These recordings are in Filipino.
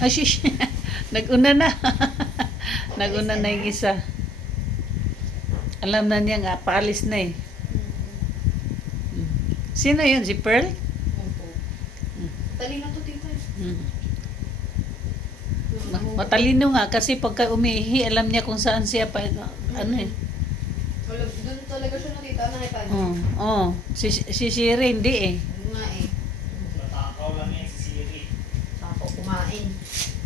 Ay, shish. Nag-una na. Nag-una na yung isa. Alam na niya nga, paalis na eh. Sino yun? Si Pearl? Opo. Talino to, tita. Matalino nga kasi pagka umiihi, alam niya kung saan siya pa, ano eh. Doon talaga siya nakita, nakita niya. Si Siri, hindi eh. Yun nga eh. Natakaw lang yan si Siri. Ako kumain.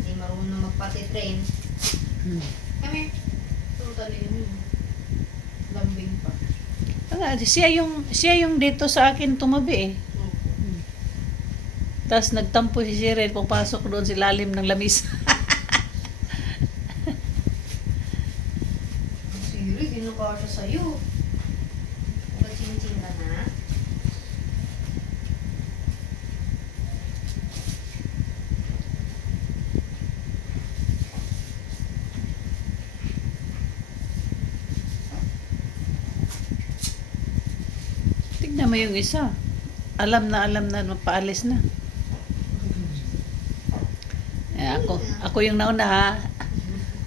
Hindi marunong magpati-train. Kami. Ito talino yun. Lambing pa. Siya yung dito sa akin tumabi eh. Opo. Tapos nagtampo si Siri, pupasok doon sa lalim ng lamis. Siri, ginuka siya sa'yo. Nag-chin-chin ka na. Tignan mo yung isa. Alam na magpaalis na. Eh, ako yung nauna ha.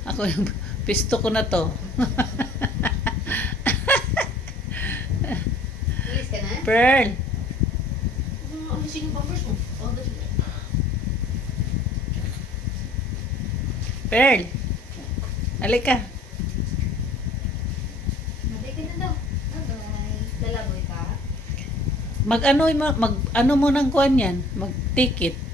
Ako yung pisto ko na to. Alis ka na? Pearl. Alisin yung pampers mo. Oh, dali. Pearl. Halika. Mabay ka na daw. Bye-bye. Lalaboy ka? Mag ano mo ng kuan yan. Mag-ticket.